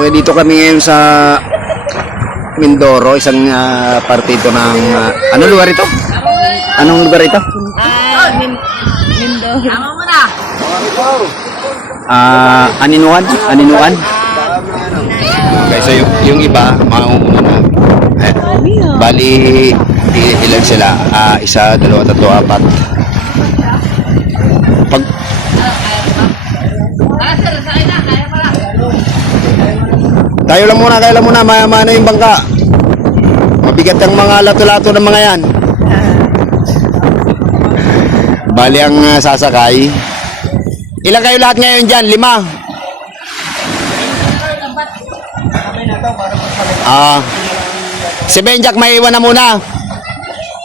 Okay, dito kami ngayon sa Mindoro, isang partido ng anong lugar ito? Anong lugar ito? Mindoro. Tama mo na. Aninuan? Aninuan? Okay, so yung iba, mauuna na. Bali, ilan sila? Isa, dalawa, tatlo, apat. Pag tayo lang muna, maya-mana yung bangka. Mabigat ang mga lato-lato ng mga yan. Bali ang sasakay. Ilan kayo lahat ngayon dyan? 5? Si Benjak may iwan na muna.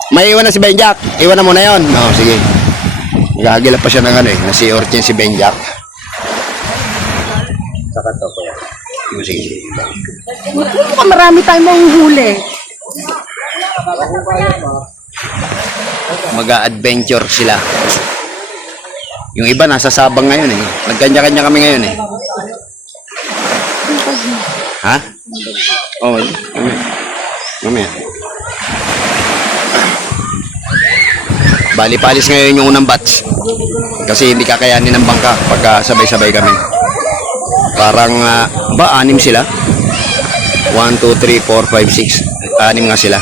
May iwan na si Benjak. Iwan na muna yon. No, sige. Gagilap pa siya ng ano eh. Nasi Orchin si Benjak. Saka to po yan. Sige. Mukhang marami tayong mahuhuli. Mag-a-adventure sila. Yung iba nasa Sabang ngayon eh. Nagkanya-kanya kami ngayon eh. Ha? Oh, mamaya. Bali, palis ngayon yung unang batch. Kasi hindi kakayanin ng bangka pagka sabay-sabay kami. Parang, 6 sila? 1, 2, 3, 4, 5, 6. 6 nga sila.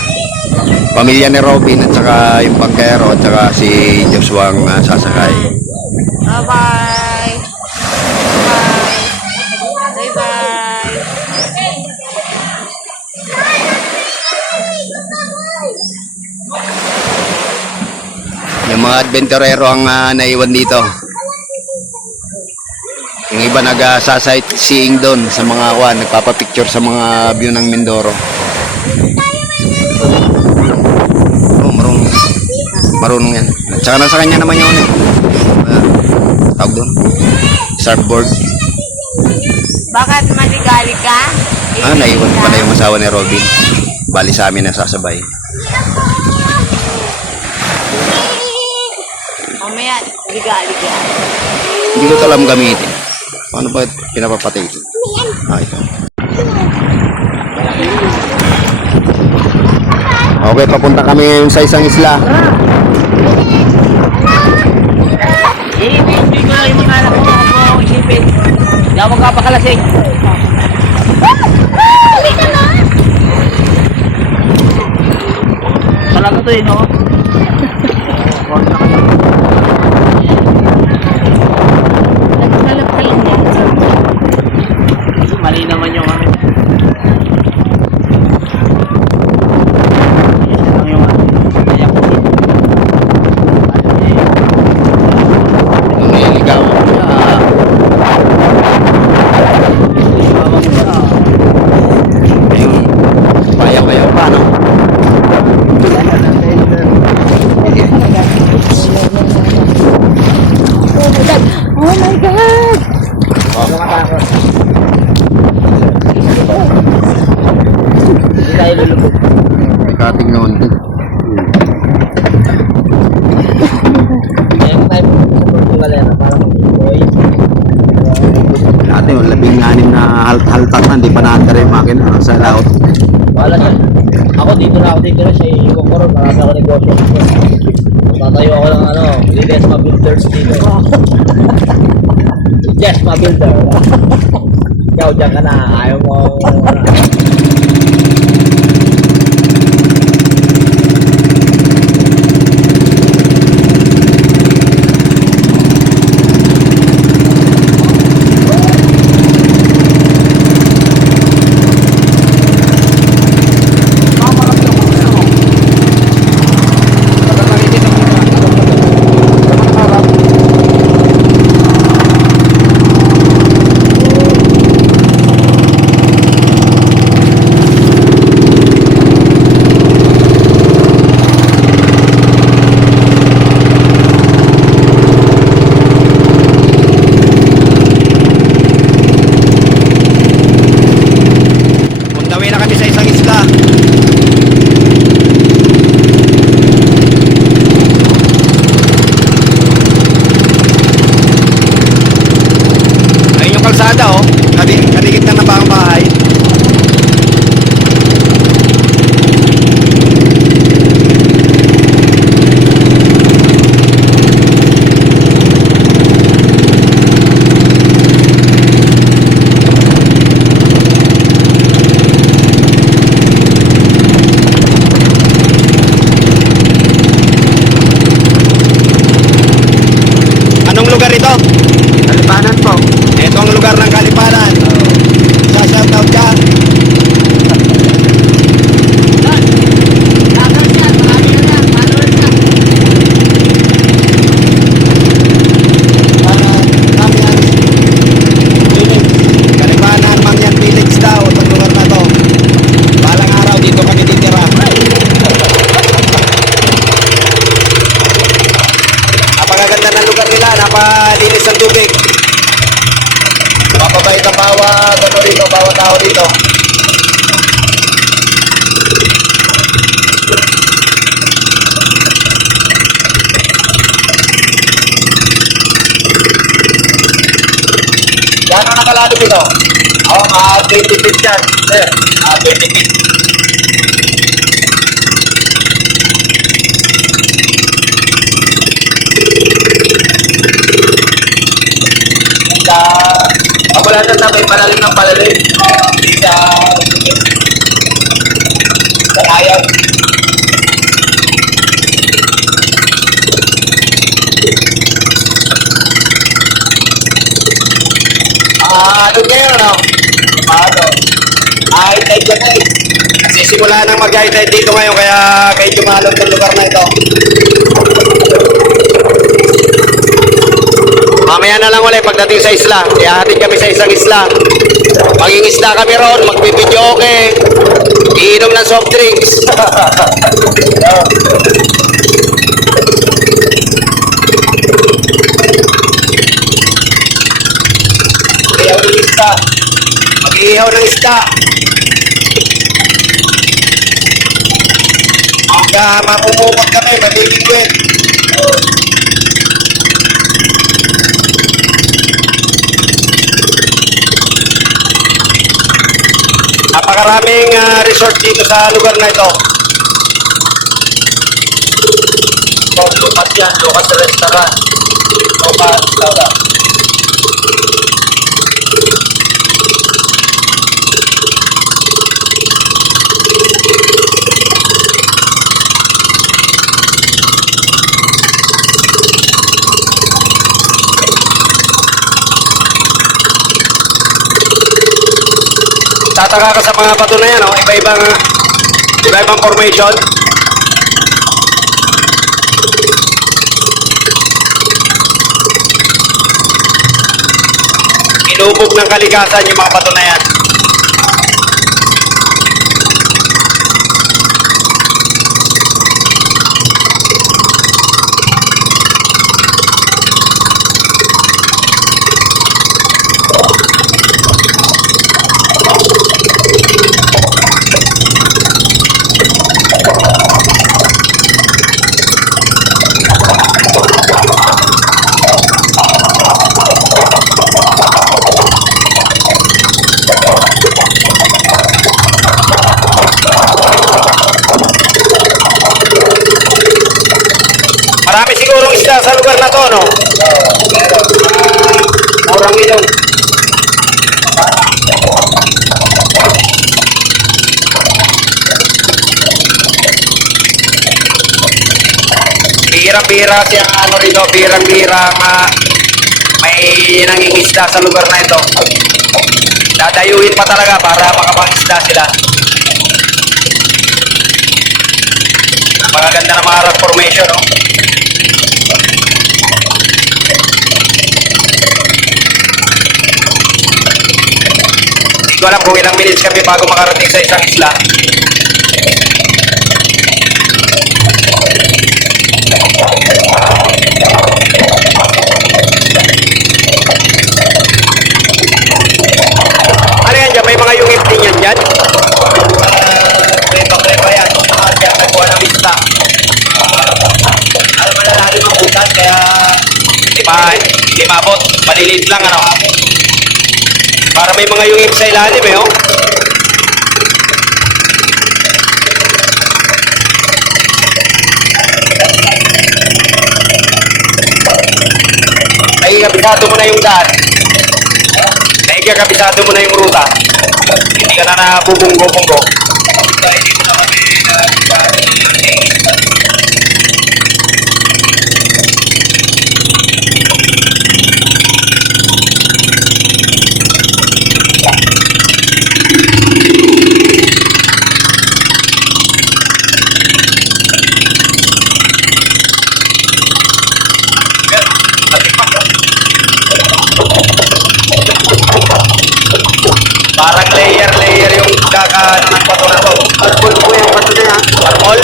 Pamilya ni Robin at saka yung bangkero at saka si Joshua ang sasakay. Bye-bye. Bye-bye. Yung mga adventurero ang naiwan dito. Yung iba nag-sightseeing doon sa mga nagpapapicture sa mga view ng Mindoro. Marunong yan. At saka nasa kanya naman yun eh. Tawag doon. Surfboard. Bakit maligali ka? Naiwan pala yung asawa ni Robin. Bali sa amin na sasabay. Mamaya, ligali ka. Hindi ko ito alam gamitin. Paano ba pinapapatay ito? Ito. Okay, papunta kami ngayon sa isang isla. Hindi ko lang yung mga anak ko isipin. Hindi ako magkapakalasing. Talaga to no? Nagsalap ka lang yan. Mali naman yung kami. Oh my God! Hindi tayo lulubog. Kating noon. Ngayon tayo sa Portugalera para mag-enjoy. Dati yung 16 na haltat na, hindi pa naandar yung makina sa laot. Wala yan. Ako dito na siya iiwan ko ron. Marami ako negosyo. Tatayo ako ng Ledesma Builders dito. Ledesma Builder. Ikaw dyan ka na. Ayaw mo. Kadikit lang na ba ang bahay? Anong lugar ito? Kalipanan po. Ito ang lugar ng Kalipanan. Sa shoutout ka. Kalipanan, Mangyan Village daw. Itong lugar na to. Balang araw dito kami titira. Napakaganda ng lugar nila. Napalinis ang tubig. Mapabait ang bawat ano rito, bawat tao dito. Gano'n nakalalo dito? Oo, mga 20 feet yan. Sir, 20 feet. Wala na sa may palalim ng palalim. Hindi sa ayaw. Ano kayo, no? Ano? High tide ka na eh. Kasi simula nang mag-high tide dito ngayon, kaya kayo jumalog ng lugar na ito. Mamaya na lang ulit pagdating sa isla. Ihahatid kami sa isang isla. Maging isla kami ron, magbibidyo okay. Iinom ng soft drinks. Ihaw ng isda. Mag-iihaw ng isda. Hangga mamumukot kami, malilingwit. Napakaraming resort dito sa lugar na ito. Lupat yan, Lucas Restaurant. Lucas Restaurant. Tataka ka sa mga bato na yan, oh. Iba-ibang formation. Inubog ng kalikasan yung mga bato na yan. Marami sigurong isda sa lugar na to, no? Murang ilong. Bira-bira siya, ano rito, birang-birang may nangingisda sa lugar na ito. Dadayuhin pa talaga para makapangisda sila. Magaganda na mga rock formation, no? Hindi ko alam kung ilang minutes kami bago makarating sa isang isla. Ano yan dyan? May mga yung empty yan dyan? Prepa yan. Kaya nagkuha ng isla. Ano malalalim ang utan kaya hindi maabot. Maliliit lang, ano? Para may mga yung sa ilalim eh, oh. Ay, kabisado mo na yung daan. Ay, kabisado mo na yung ruta. Hindi ka na nabubunggo-bunggo. Dahil dito na kami parang layer yung kakaano ng bato na to. Marmol po yung bato na yan. Marmol?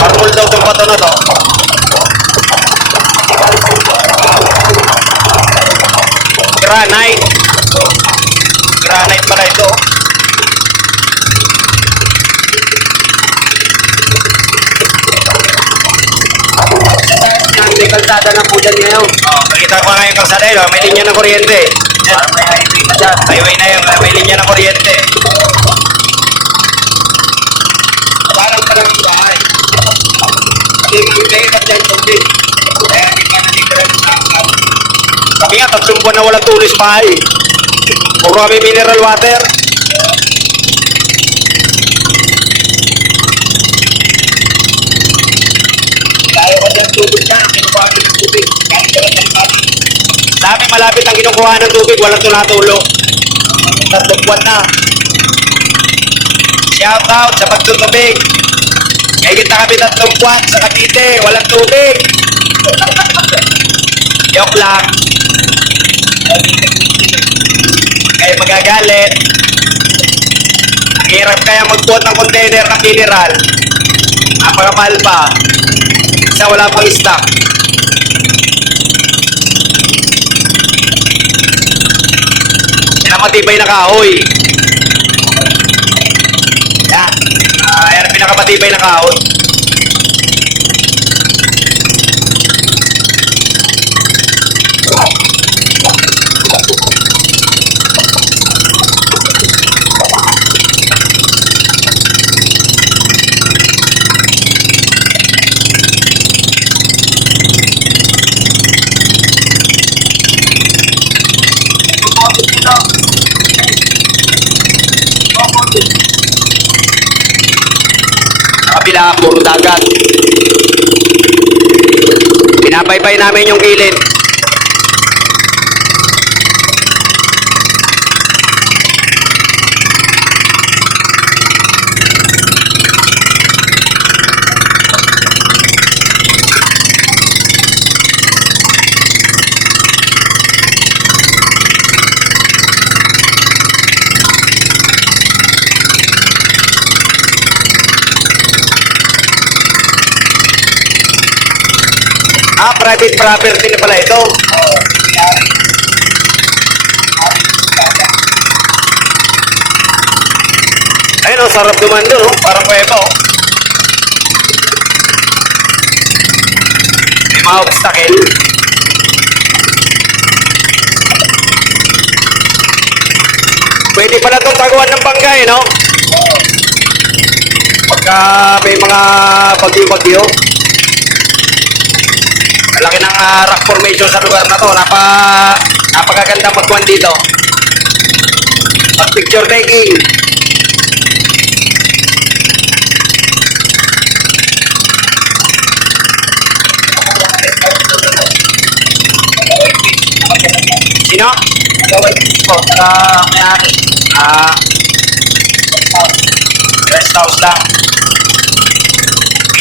Marmol daw itong bato na to. Granite. Granite pala ito. May kalsada na po dyan ngayon. Oh, nakita ko nga yung kalsada yun. May linya ng kuryente. Yan. May highway na dyan. Highway na yun. May linya ng kuryente. Parang parang yung bahay. Hindi ka dyan tubig. Kaya hindi ka natitira sa akin. Sabi nga, 3 buwan na walang tulis bahay. Puro kami mineral water. Tayo ka dyan tubig ka. Kinukuha ko ng tubig. Kahit ka lang pati. Dami malapit ang kinukuha ng tubig. Walang tunatulong. 3 buwan na. Shout out sa pagtutubig. Kahit na kami 3 buwan sa Cavite. Walang tubig. Joke lang. Kaya magagalit. Ang hirap kaya magbuot ng container ng mineral. Napakamahal pa. Isa wala pang stock. Yan ang matibay na kahoy. Yan. Yan ang pinakamatibay na kahoy. Kabila, puro dagat. Pinabaybay namin yung gilid. Private property na pala ito. Ayun o, sarap duman doon, oh. Parang kuweba, oh. May mga obstacle. Pwede pala itong taguan ng bangkay, no? Pagka may mga bagyo-bagyo. Malaki ng rock formation sa lugar na to. Napakaganda magkuhan dito. Pag picture taking. Sino? May-ari. Rest house lang.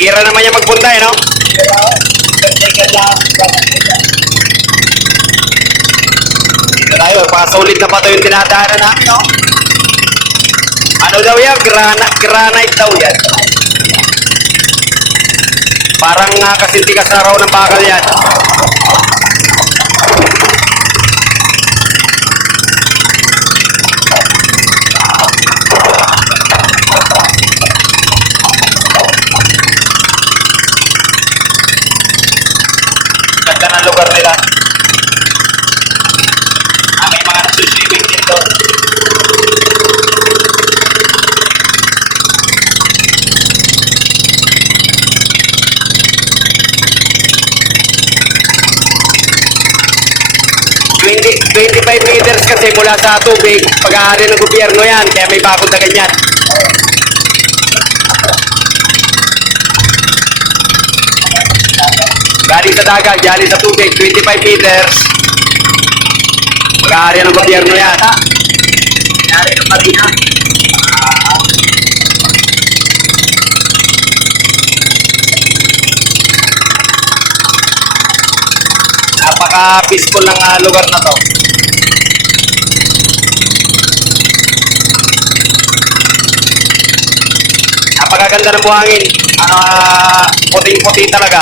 Hira naman niya magpunta, eh, no? Dito tayo, solid na pa ito yung dinadaanan namin, no? Ano daw yan? Granite daw yan. Parang kasintigas na raw ng bakal yan. Ganda ng lugar nila. Twenty 25 meters kasi mula sa tubig, pag-aari ng gobyerno yan, kaya may bakod na ganyan. Galing sa dagat, galing sa tubig, 25 meters. Pag-aari ng gobyerno yan. Nangyari ng marina. Napaka-peaceful ng lugar na to. Napakaganda ng buhangin. Puting-puti talaga.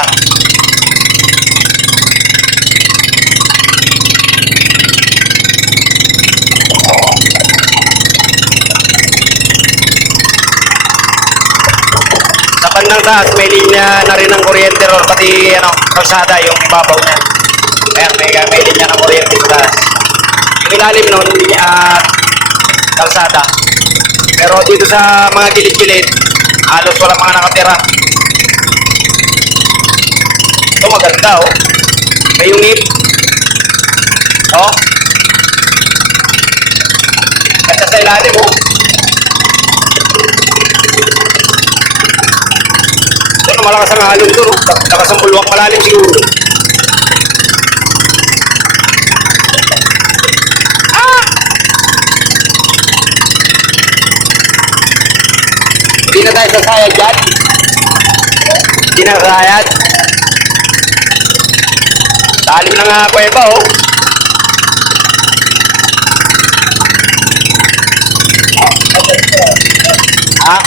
Sa bandang taas, may linya na rin ng kuryente ron, pati kalsada, yung ibabaw niya. Ayan, may linya ng kuryente sa taas. Yung ilalim nun, kalsada. Pero dito sa mga gilid-gilid, halos walang mga nakatira. Ito maganda, oh. May unit. Oh. Ganda sa ilalim, oh. Ito, malakas ang halong to, no? Lakas ang bulwak malalim siguro. Hindi na tayo sasayad dyan. Hindi na sasayad. Talim na nga kuweba, oh. Ha?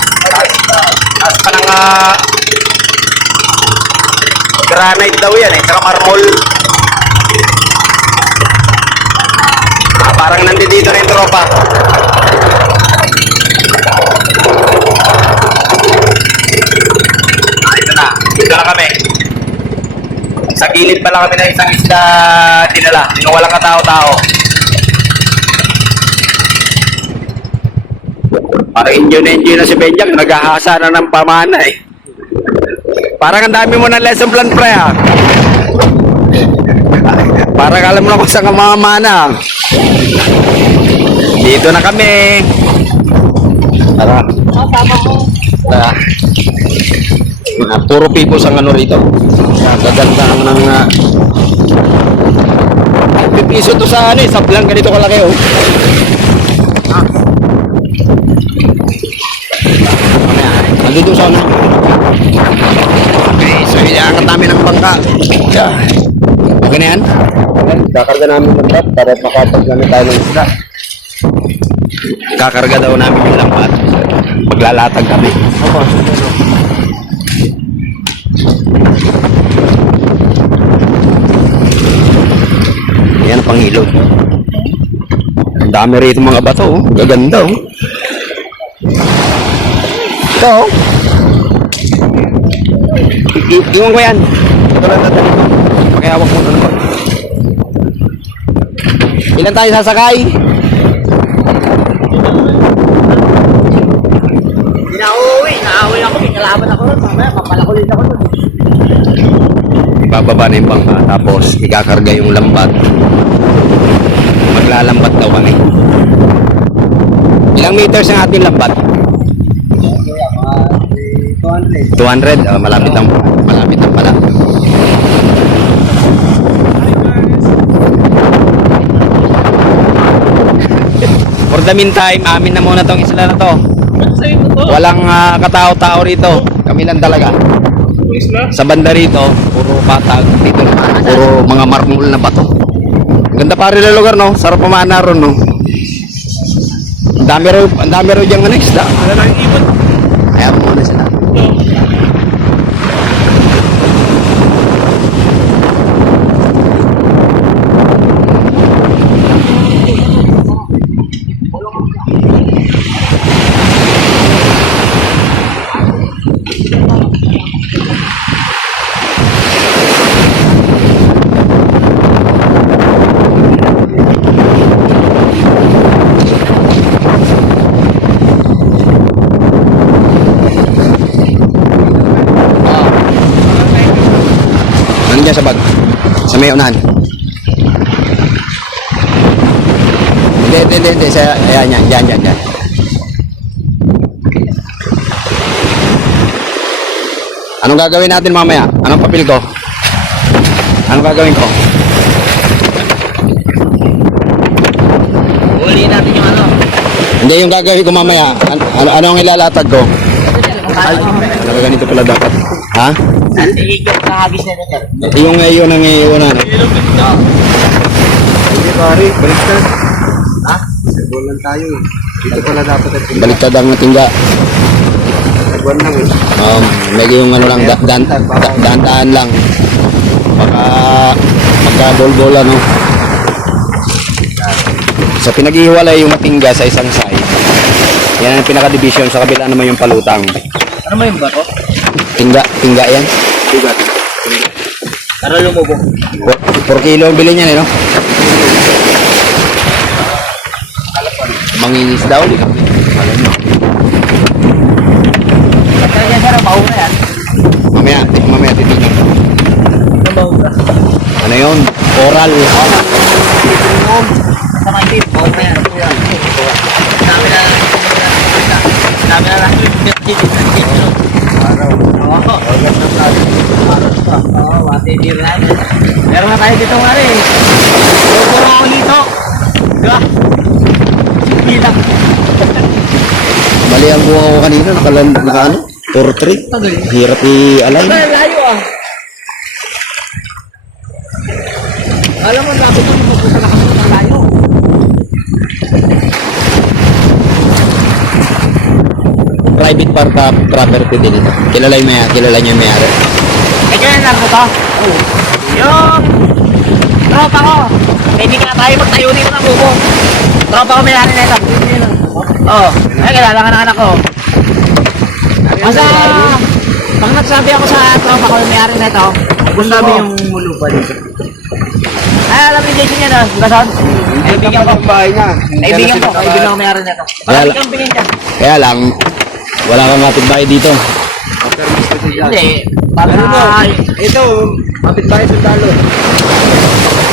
Taas pa ng granite daw yan, eh. Saka marmol. Parang nandito na yung tropa. Dito na kami. Sa gilid pala kami ng isang isda dinala. Yung walang katao-tao. Parang enjoy na si Benjang. Naghahasa na ng pamana eh. Parang ang dami mo ng lesson plan pre ha. Parang alam mo na kung saan ka mamana. Dito na kami. Tara. Tara. Puro people ang ano rito. Gaganda ng piso to sa ano eh, sa blank ganito kalaki oh. Nandito sa ano. Okay, so iangat namin ang bangka. Yeah. Okay na yan? Kakarga namin ng lambat para makapaglamit tayo ng isda. Kakarga daw namin yung lambat. Maglalatag kami. Opo. Yan ang pangilog. Ang dami rito mga bato, oh. Gaganda, oh. Ito, oh. Iwan ko yan. Ito lang natin ito. Pakihawak mo ito. Ilan tayo sasakay? Hindi na uuwi. Naaway ako. May kalaban ako ron. Mamaya, papalakulit ako ron. Ibababa na yung bangka, tapos ikakarga yung lambat. Maglalambat daw kami. Ilang meters ang ating lambat? 200. Malapit lang pala. For the meantime, amin na muna tong isla na to. Walang katao-tao rito. Kami lang talaga. Sa banda rito, puro batag. Dito puro mga marmol na bato. Ang ganda pa rin ang lugar, no? Sarap pamana ron, no? Ang dami rin diyang ano, isda. Ayaw mo muna sila. natin dyan sa bag. Sa may unahan. Hindi. Ayan, yan. Anong gagawin natin mamaya? Anong papel ko? Anong gagawin ko? Uli natin yung ano. Hindi yung gagawin ko mamaya. Ano ang ilalatag ko? Ay, Ganito pala dapat. Ha? yung kahagis na ito, sir. Yung ngayon ang iunan. Hindi pare, baliktad. Ha? Nagbuwan lang tayo eh. Dito pala dapat at Baliktad ang tingga. nagbuwan lang eh. Lagi yung ano lang, daan lang. Baka magka-bol-bol ano. So pinag-ihiwalay yung matingga sa isang side. Yan ang pinaka-division, sa kabila naman yung palutang. Ano ba yung bato? Tingga yan. Bigat. Para lumubog. 4 kilo ang bilhin niyan eh, no? Mangingis daw, di kami. Alam nyo. Kaya yan, sir, mauna yan. Mamaya titignan. Ano mauna? Ano yun? Oral. Sa mga tip, mauna yan. Dami na lang. Dami na lang. Araw. Oo. Oo, wati di rin. Meron na tayo dito nga rin. Puro ako dito. Diba? Hindi lang. Mali ang buha ko kanina, naka ano? 4-3. Hirap i-align. Ay, layo ah. Alam mo, dapat na mapupunta na kami ng layo. Private property din ito. Kilala niya yung mayari. Eh, kaya lang ko to. Yung tropa ko. Hindi ka na tayo magtayo dito ng buko. Tropa ko may hari na ito. Oo. Ay, kilala ka ng anak ko. Basta, pag nagsabi ako sa tropa ko may hari na ito, gusto namin yung mulupa dito. Ay, alam niyo Jason yan ah. Diba son? Kaibigan ko. bahay niya. Kaibigan ko may hari na ito. Marami kang bilhin dyan. Kaya lang, wala kang kapitbahay dito. After Mr. Sigal. Hindi. Para Ano mo? Ito, mapit tayo sa talo.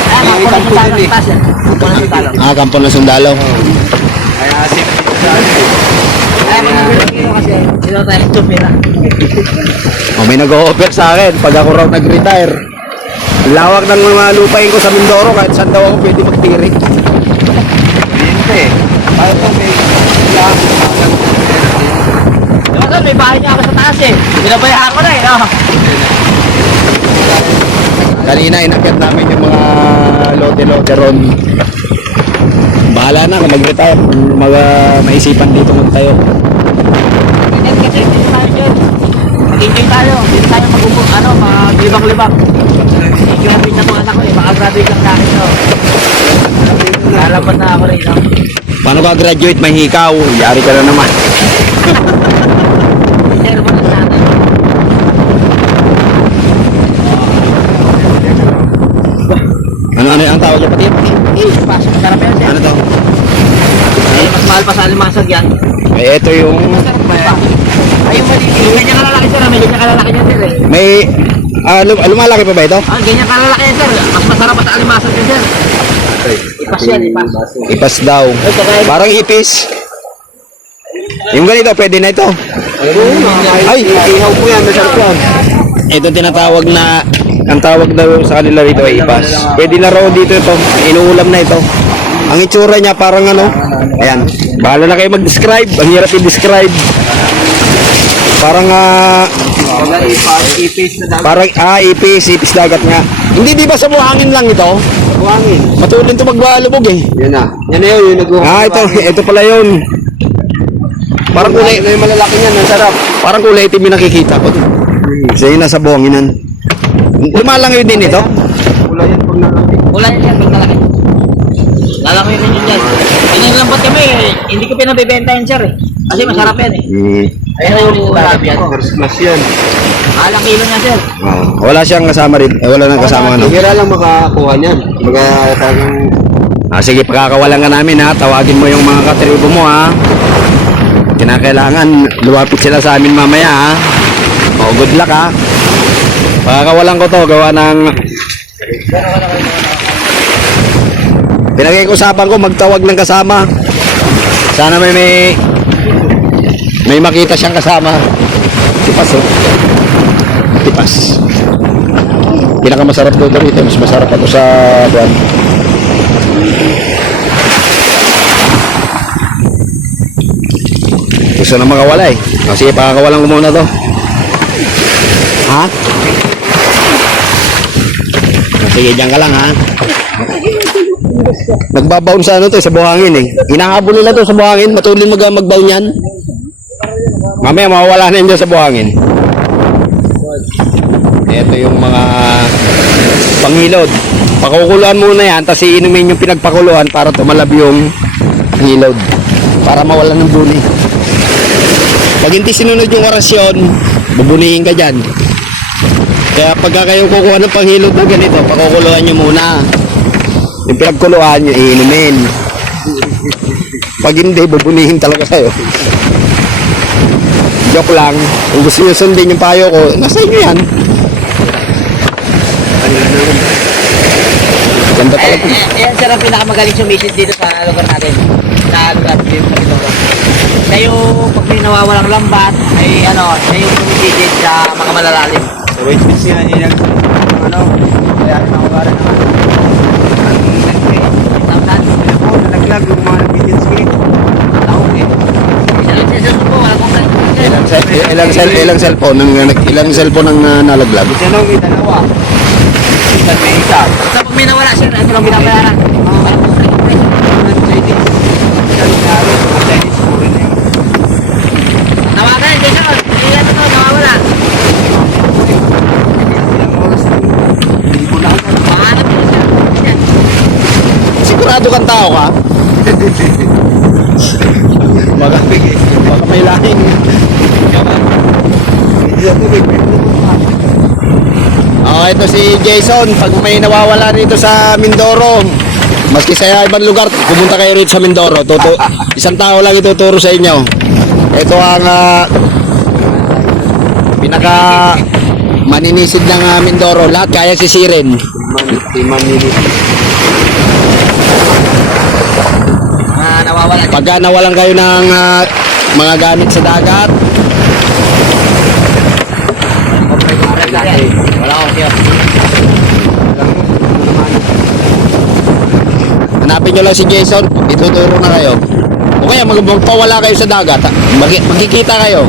ay, mapunan sa talo. Taas yan. Mapunan sa talo. Kampo ng sundalo. Kaya asip dito sa ano eh. Ay, mag-bilo kasi. Dito tayo tumira. May nag-o-offer sa akin pag ako raw nag-retire. Ang lawak ng mga lupain ko sa Mindoro, kahit saan daw ako pwede magtiri. Hindi. Para ito may lang. Diba sir, may bahay niya ako sa taas eh. Binabayaan ko na eh, no? Kanina inakyat namin yung mga lote-lote ron. Bahala na kung mag-retire. Maisipan dito magtayo. Ganyan kasi, dito tayo dyan. Mag-enjoy tayo. Dito tayo maglibang-libang. I-graduate na mga anak ko eh. Baka graduate lang natin, no? Lalaban na ako rin, no? Paano ka graduate? May hikaw. Yari ka na naman. Sir, mo na sa atin. Ano ang tawag niya pati? Pasok, masarap yan, sir. Ano to? Eh, mas mahal pa sa alimasag yan. Eh, ito yung... Masarap pa yan. Ay, yung maliliit. Ganyan kalalaki, sir. May ganyan kalalaki niya, sir, eh. May... lumalaki pa ba ito? Ah, ganyan kalalaki yan, sir. Mas masarap pa sa alimasag yan, sir. Ipas yan, ipas. Ipas daw. Ito, kaya... Parang ipis. Yung ganito, pwede na ito. Ay! Ihaw po yan, masarap yan. Ito tinatawag na... Ang tawag daw sa kanila rito ay ipas. Pwede na raw dito ito. Inuulam na ito. Ang itsura niya parang ano. Ayan. Bahala na kayo mag-describe. Ang hirap i-describe. Parang Pag ipis na dapat. parang ipis dagat nga. Hindi di ba sa buhangin lang ito? Buhangin. Matulin to magbalubog eh. Yan na. Yan na yun, yung nag-uha. Ito pala yun. Parang kulay, na yung malalaki niyan, ang sarap. parang kulay itim yung nakikita ko. Kasi yun nasa buhanginan. Lumalang yun din ito. Wala yan pag nalaki. Wala yan, sir. Pag lalaki. Lalaki yun yun dyan. Pinaglampot kami eh. Hindi ko pinabibenta yan, sir, eh. Kasi masarap yan, eh. Ayun yung ulam yan. First class yan. Alang kilo niya, sir. Wala siyang kasama rin. Wala nang kasama ano. Hira lang makakuha niyan. Mga talagang Sige, pagkakawalan ka namin ha. Tawagin mo yung mga katribo mo ha. Kinakailangan luwapit sila sa amin mamaya ha. Good luck ha. Pakakawalan ko to, gawa ng... Pinag-iusapan ko, magtawag ng kasama. Sana may makita siyang kasama. Tipas, oh. Tipas. Pinakamasarap doon rito. Mas masarap ako sa buwan. Gusto na makawala eh. O, sige, pakakawalan ko muna to. Ha? O, sige, dyan ka lang ha. Nagbabaon sa ano to, sa buhangin eh. Inahabol nila to sa buhangin. Matuloy magbaon yan. Mamaya mawawala na yun dyan sa buhangin. Ito yung mga panghilod. Pakukuluan muna yan, tapos iinumin yung pinagpakuluan para tumalab yung hilod. Para mawala ng buni. Pag hindi sinunod yung orasyon, bubunihin ka dyan. Kaya pagka kayo kukuha ng panghilod na ganito, pakukuluan nyo muna. Yung pinagkuluan nyo, iinumin. Pag hindi, bubunihin talaga kayo. Joke lang. Kung gusto nyo sundin yung payo ko, nasa inyo yan. Ganda talaga. Yan sir ang pinakamagaling sumisid dito sa lugar natin. Sa lugar dito sa Mindoro. Siya yung pag may nawawalang lambat, ay ano, siya yung sumisid sa mga malalalim. So, which means yan yan. Ano? Kaya nakawala naman. Ako, nalaglag yung mga nabidins ko eh. Ilang cellphone ang nalaglag? Isa nung may dalawa. Isa may isa. Sa pag may nawala sir, ito lang binabayaran. Tawagan, Jason. Iyan ito, nawawala. Panganap nyo sir. Yan. Sigurado kang tao ka? Baka may lahing. Ito si Jason. Pag may nawawala dito sa Mindoro, maski sa ibang lugar, pumunta kayo rito sa Mindoro. Isang tao lang ituturo sa inyo. Ito ang pinaka maninisid ng Mindoro. Lahat kaya sisirin. Nawawala. Pagka nawalan kayo ng mga gamit sa dagat, Wala ko siya. hanapin nyo lang si Jason, ituturo na kayo. O kaya magpawala kayo sa dagat, magkikita kayo.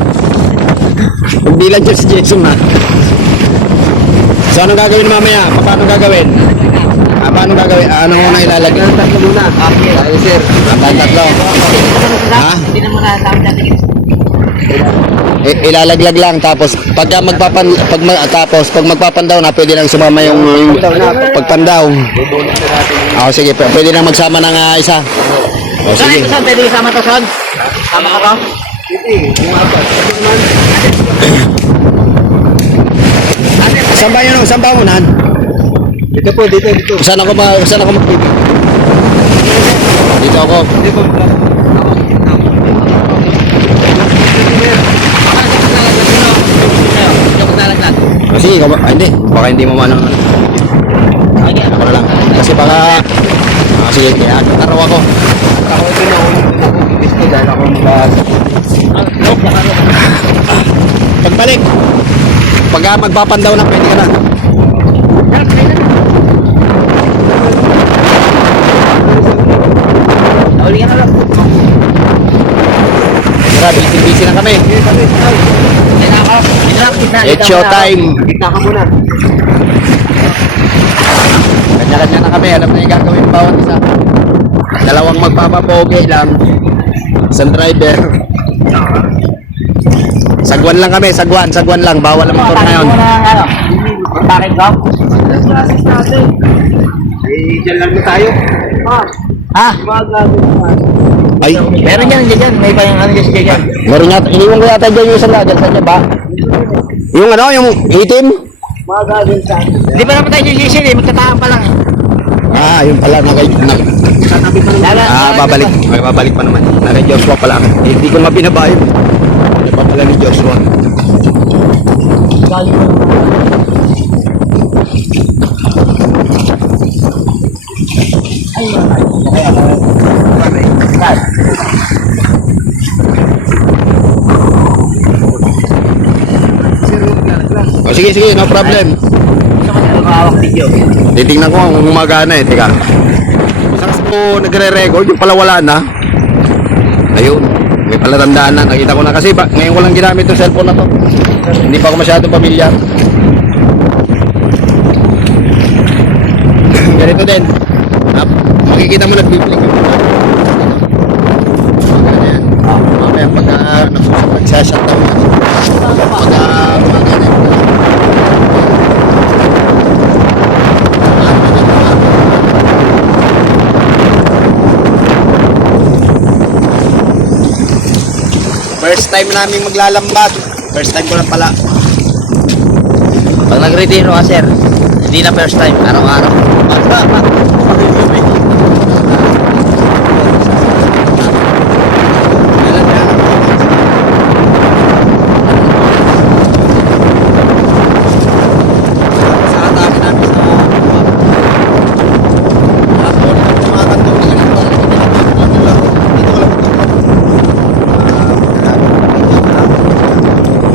Hindi lang dyan si Jason ha. So anong gagawin mamaya? Paano gagawin? Paano gagawin? Ano muna ilalagay? Tatlo muna. Tayo sir. Tatlo. Ha? Hindi naman nasabi natin. Ilalaglag lang tapos pag magpapandaw na pwede nang sumama yung pagpandaw. Sige, pwede nang magsama ng isa. Sige. Sige. Son, pwede isama to, Son? Sama ka to? Saan ba unan? Dito po, dito. Saan ako magpipig? Dito ako. Sige, hindi. Baka hindi mo man. Ako na lang. Kasi baka... sige, kaya tataraw ako. Ako ito na ako gusto dahil ako Pagbalik. Pagka magpapandaw na, pwede ka na. Nauli ka na lang. Grabe, busy na kami. It's show time. Kita ka muna. Kanya-kanya na kami. Alam na yung gagawin bawat isa. Dalawang magpapapoge lang. Isang driver. Sagwan lang kami. Sagwan lang. Bawal ang motor ngayon. Bakit ko? Diyan lang na tayo. Ha? Ay, Meron dyan. May pa yung ano dyan dyan. meron yata. Iniwan ko yata dyan yung isang lagyan. Saan niya ba? Yung ano, yung itim? Di ba naman tayo sisisid eh? Magtataan pa lang. Yun pala. Babalik. May babalik pa naman. Naka Joshua pala. Hindi ko mapinabayo. Ano pa pala ni Joshua? O sige, sige, no problem. Gusto ko sir, makawak video. Titingnan ko kung gumagana eh. Teka. Isang ko nagre-record, yung pala wala na. Ayun. May pala tandaan na. Nakita ko na kasi ngayon ko lang ginamit yung cellphone na to. Hindi pa ako masyado pamilyar. Ganito din. Makikita mo nag-blink yung mamaya pagka nagsashutdown na. Pagka first time namin maglalambat. First time ko lang pala. Pag nag-retiro ka sir, hindi na first time, araw-araw.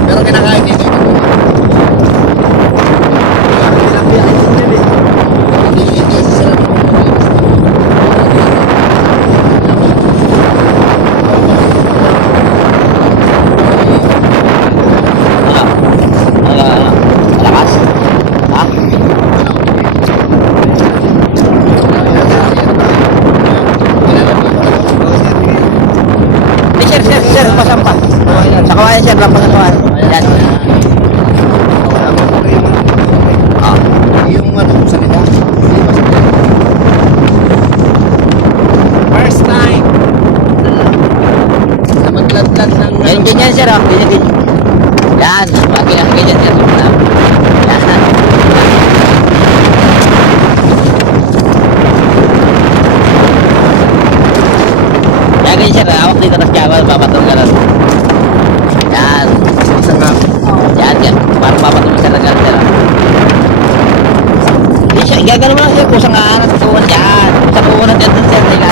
Pero kinakain dito. Malakas? Ha? Sir, pasan pa. Sa kawayan sir, lang pa sa kawayan. Yan. Yung ano, salita. First time. Na magladlad ng Yan, ganyan sir, oh. Ganyan, ganyan. Yan, bagay ang ganyan sir. Yan. Yan, ganyan sir, hawak dito ng kawal, papatong ka lang. Yan. isa nga. Yan, yan. Parang papatong ka lang sir. Yan siya, gagano mo lang sir, kusang aanat, kuwan dyan. Kusang kuwan dyan dun sir, nila.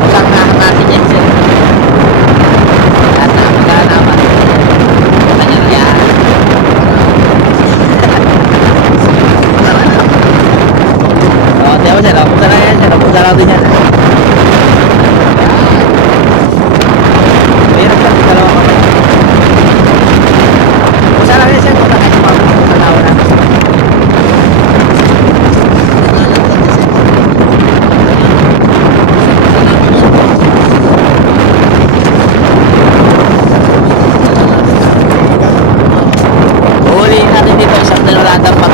Kusang aanat natin yan sir. Yan na, magkanaman. Ganyan yan. O, diba sir, pusa lang yan sir, pusa lang din yan. Mahirap lang, dalawa kami. Pusa lang yan sir, pusa lang yan sa tawa na. Huhulihin natin dito isang dalaladang pa.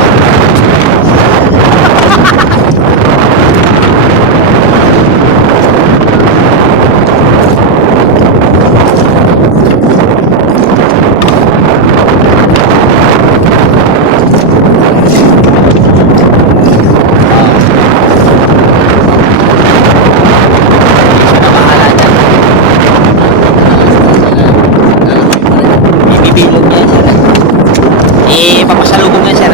Ibibilog niya sir. Papasalubong niya sir.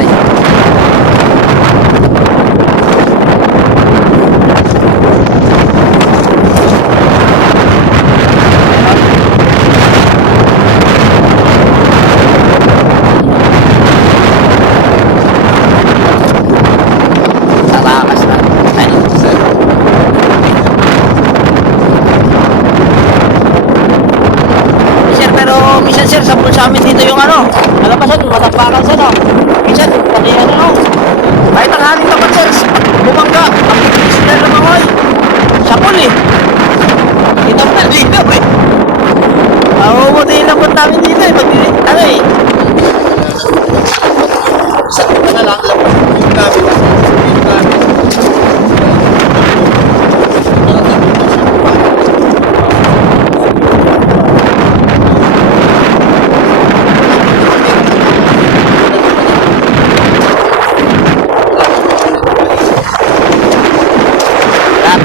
Tatakas na. Ayun sir. Sir, pero minsan sir, sampul sa amin dito yung ano, nalapasan, matapakan sa no. Minsan, pati ano, kahit ang haling naman sir, bumangga, ang sila ng mga oy. Sapul eh. Kita mo na, dito eh. Mahuhutiin lang po namin dito eh, pag ano eh. Sa ito na lang, yung gamit. Yung gamit. Lahat.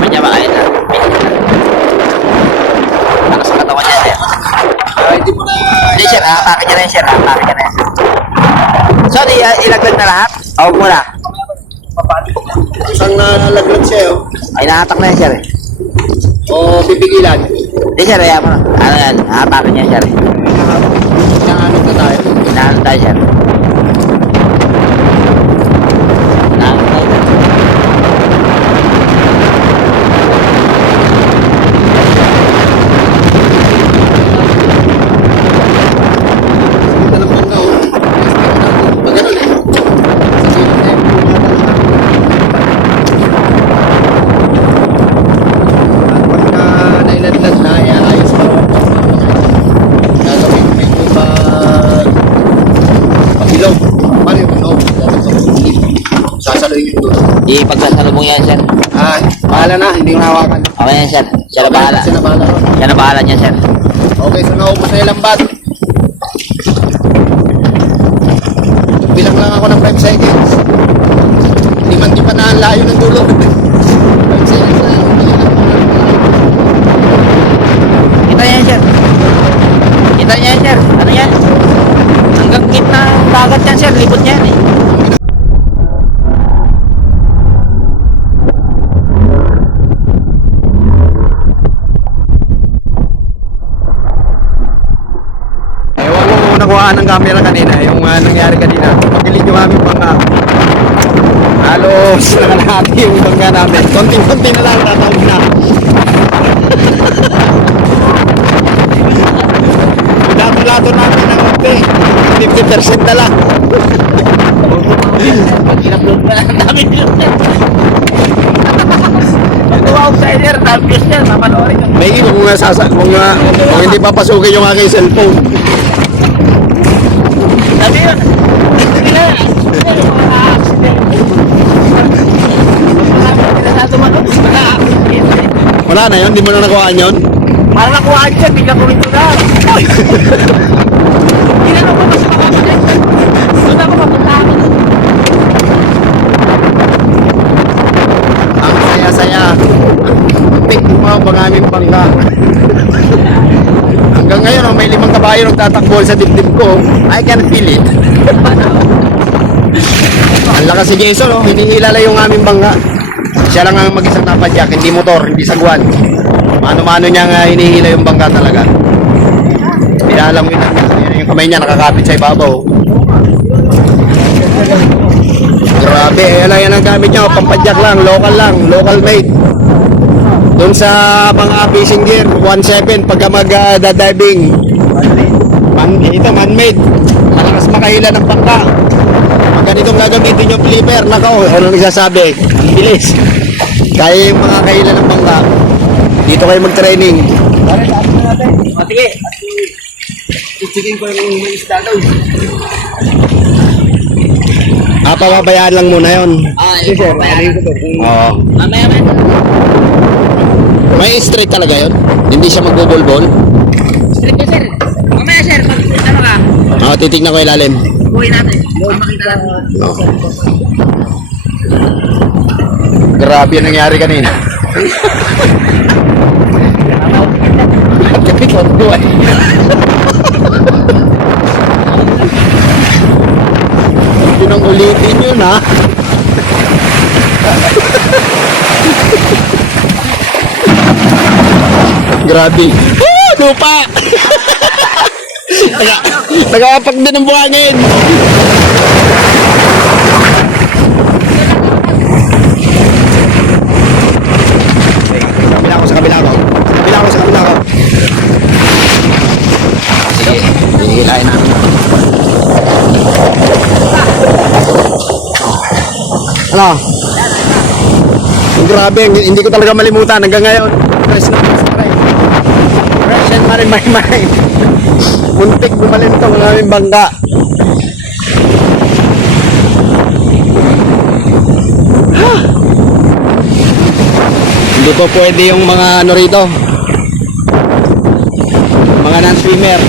Medya ba kayo na? Ano sa katawan niya sir? Hindi mo na... Hindi sir, atake niya na yan sir, atake niya na yan sir. So, ilaglag na lahat? O muna? Isang nalaglag siya, oh. Ay, nahatak na yan sir eh. O pipigilan. Hindi sir, ayaw mo na. Ano yan, atake niya sir eh. Isang ano na tayo. Inaano tayo, sir. Inaano tayo, sir. Ito lang bangka, oh. Pag ganun eh. Sa silip na yung pagka nailadlad na, ayos pa. Gagawin mo yung pabilog. Paano yung no? Sasaloy yung doon. Ipagsasalubong yan, sir. Ah, bahala na, hindi ko hawakan. Okay yan, sir. Siya na bahala. Siya na bahala. Siya na bahala niya, sir. Okay, so naubos na ilang bat. Bilang lang ako ng 5 seconds. Di pa na ang layo ng dulo. 5 seconds na. Kita niya yan, sir. Kita niya yan, sir. Ano yan? Hanggang gitna ng dagat yan, sir. Libot niya yan, eh. Ewan ko kung nakuhaan ng camera kanina, yung nangyari kanina. Pagkilig yung aming bangka. Halos nakalahati yung bangka namin. Konting-konti na lang, tatawag na. Lato-lato namin ng konti. 50% na lang. Pag in-upload mo na, ang dami nila, sir. Pag-tuwa ako sa sir, obvious yan. Mapanoorin ko. May kung hindi papasukin yung aking cellphone. Sabi yun. Sige na. Sige, mga accident. Pinasado man ako. Mga accident. Wala na yun, hindi mo na nakuhaan yun. Parang nakuha niyo siya, bigla ko rin ito na. Oy! Ginano ko mas makakasya. Doon ako mapunta. Ang saya-saya. Pick mo ang aming bangka. Hanggang ngayon, oh, may 5 kabayo nagtatakbo sa dibdib ko. I can feel it. Ang lakas si Jason, oh. Hinihilala yung aming bangka. Siya lang ang mag-isang napadyak, hindi motor, hindi sagwan. Mano-mano niyang hinihila yung bangka talaga. Pinalangoy namin. Yung kamay niya nakakapit sa ibabaw. Grabe, yan ang gamit niya. Pampadyak lang, local made. Doon sa mga fishing gear, 1.7 pagka mag-diving. Ito, man-made. Malakas makahila ng bangka. Pag ganitong gagamitin yung flipper, nako, ano nagsasabi? Ang bilis. Kaya yung mga kahila ng bangka. Dito kayo mag-training. O, sige. Ichikin ko yung may isda daw. Pababayaan lang muna yon. Sige, sir. Ano ko to? Oo. Mamaya. May straight talaga yon. Hindi siya magbubol-bol. Strip ko, sir. Mamaya, sir. Pag ano ka, Oo, titignan ko ilalim. buhay natin. Makita natin. Oo. Grabe yung nangyari kanina. Kapit ko buhay. Hindi nang ulitin yun, ha? Grabe. Lupa! Nagkakapag din ng buhangin. Sa kabila ko. Sige, hihilahin namin. Ano? Grabe, hindi ko talaga malimutan hanggang ngayon. Fresh na fresh pa rin. Fresh and marimay-may. Muntik bumalintong ang aming bangka. Hindi po pwede yung mga ano rito. Mga non-swimmer.